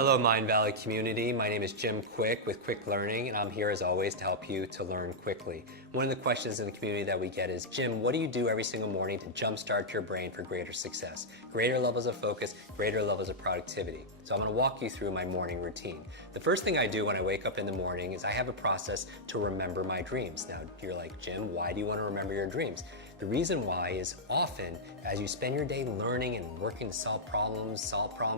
Hello Mind Valley community, my name is Jim Quick with Quick Learning, and I'm here as always to help you to learn quickly. One of the questions in the community that we get is, Jim, what do you do every single morning to jumpstart your brain for greater success, greater levels of focus, greater levels of productivity? So I'm going to walk you through my morning routine. The first thing I do when I wake up in the morning is I have a process to remember my dreams. Now you're like, Jim, why do you want to remember your dreams? The reason why is often as you spend your day learning and working to solve problems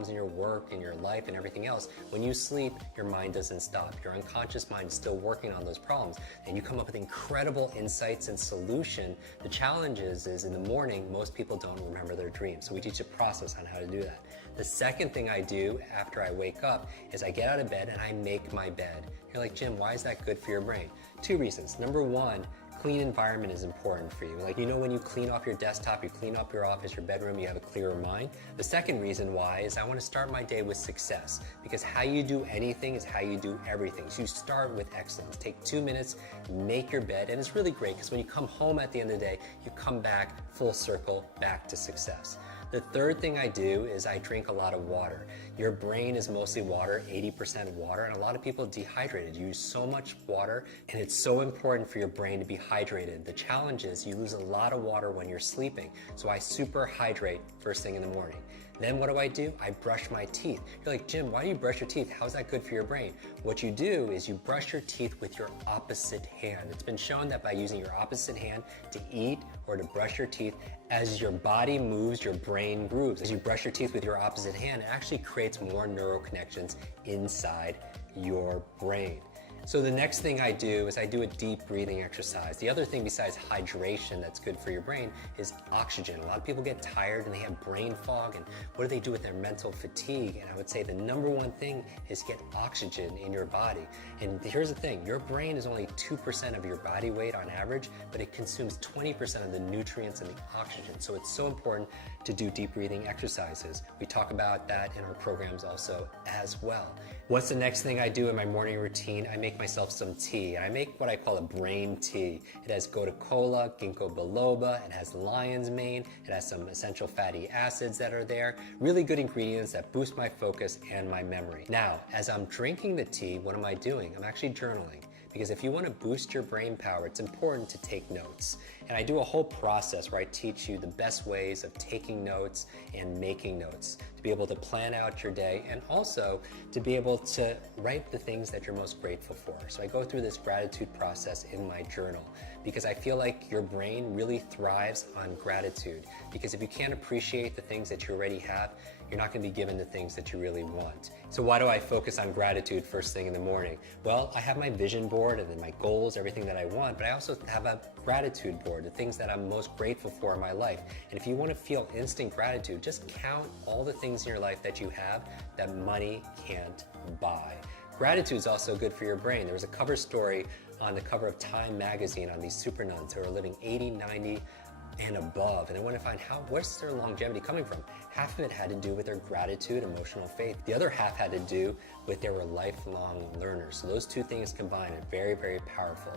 in your work, in your life, and everything else, when you sleep, your mind doesn't stop. Your unconscious mind is still working on those problems, and you come up with incredible insights and solution. The challenge is in the morning, most people don't remember their dreams. So we teach a process on how to do that. The second thing I do after I wake up is I get out of bed and I make my bed. You're like, Jim, why is that good for your brain? Two reasons. Number one, clean environment is important for you. Like, you know, when you clean off your desktop, you clean up your office, your bedroom, you have a clearer mind. The second reason why is I want to start my day with success, because how you do anything is how you do everything. So you start with excellence. Take 2 minutes, make your bed, and it's really great because when you come home at the end of the day, you come back full circle, back to success. The third thing I do is I drink a lot of water. Your brain is mostly water, 80% water, and a lot of people dehydrated. You use so much water, and it's so important for your brain to be hydrated. The challenge is you lose a lot of water when you're sleeping, so I super hydrate first thing in the morning. Then what do? I brush my teeth. You're like, Jim, why do you brush your teeth? How's that good for your brain? What you do is you brush your teeth with your opposite hand. It's been shown that by using your opposite hand to eat or to brush your teeth, as your body moves, your brain grooves. As you brush your teeth with your opposite hand, it actually creates more neural connections inside your brain. So the next thing I do is I do a deep breathing exercise. The other thing besides hydration that's good for your brain is oxygen. A lot of people get tired and they have brain fog, and what do they do with their mental fatigue? And I would say the number one thing is get oxygen in your body. And here's the thing, your brain is only 2% of your body weight on average, but it consumes 20% of the nutrients and the oxygen. So it's so important to do deep breathing exercises. We talk about that in our programs also as well. What's the next thing I do in my morning routine? I make myself some tea. I make what I call a brain tea. It has gotu kola, ginkgo biloba, it has lion's mane, it has some essential fatty acids that are there. Really good ingredients that boost my focus and my memory. Now, as I'm drinking the tea, what am I doing? I'm actually journaling. Because if you want to boost your brain power, it's important to take notes. And I do a whole process where I teach you the best ways of taking notes and making notes to be able to plan out your day and also to be able to write the things that you're most grateful for. So I go through this gratitude process in my journal because I feel like your brain really thrives on gratitude. Because if you can't appreciate the things that you already have, you're not going to be given the things that you really want. So why do I focus on gratitude first thing in the morning? Well, I have my vision board and then my goals, everything that I want, but I also have a gratitude board, the things that I'm most grateful for in my life. And if you want to feel instant gratitude, just count all the things in your life that you have that money can't buy. Gratitude is also good for your brain. There was a cover story on the cover of Time magazine on these super nuns who are living 80, 90, and above, and I want to find where's their longevity coming from. Half of it had to do with their gratitude, emotional faith. The other half had to do with they were lifelong learners. So those two things combined are very, very powerful.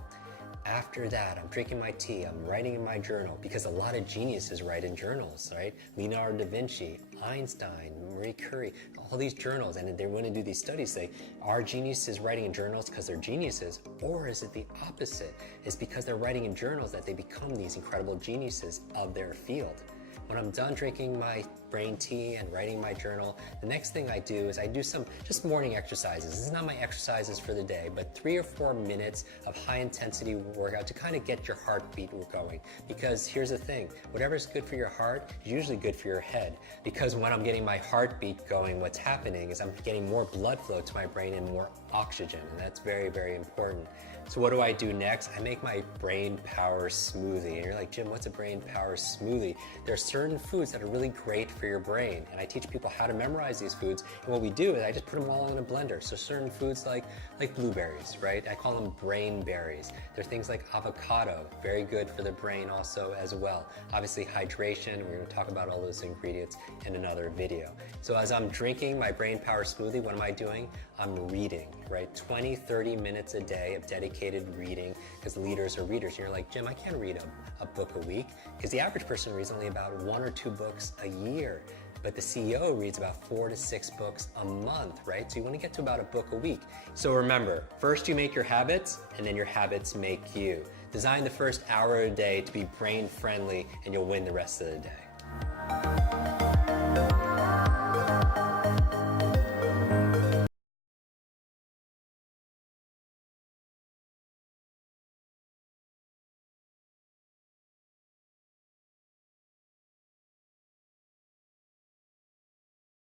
After that, I'm drinking my tea, I'm writing in my journal, because a lot of geniuses write in journals, right? Leonardo da Vinci, Einstein, Marie Curie, all these journals, and they want to do these studies, say, are geniuses writing in journals because they're geniuses, or is it the opposite? It's because they're writing in journals that they become these incredible geniuses of their field. When I'm done drinking my brain tea and writing my journal, the next thing I do is I do some just morning exercises. This is not my exercises for the day, but 3 or 4 minutes of high intensity workout to kind of get your heartbeat going. Because here's the thing, whatever's good for your heart is usually good for your head. Because when I'm getting my heartbeat going, what's happening is I'm getting more blood flow to my brain and more oxygen, and that's very, very important. So what do I do next? I make my brain power smoothie. And you're like, Jim, what's a brain power smoothie? There are certain foods that are really great for your brain, and I teach people how to memorize these foods. And what we do is I just put them all in a blender. So certain foods like blueberries, right? I call them brain berries. There are things like avocado, very good for the brain also as well. Obviously hydration, we're going to talk about all those ingredients in another video. So as I'm drinking my brain power smoothie, what am I doing? I'm reading, right? 20, 30 minutes a day of dedicated reading, because leaders are readers. And you're like, Jim, I can't read a book a week, because the average person reads only about 1 or 2 books a year. but the CEO reads about 4 to 6 books a month, right? So you want to get to about a book a week. So remember, first you make your habits, and then your habits make you. Design the first hour a day to be brain friendly, and you'll win the rest of the day.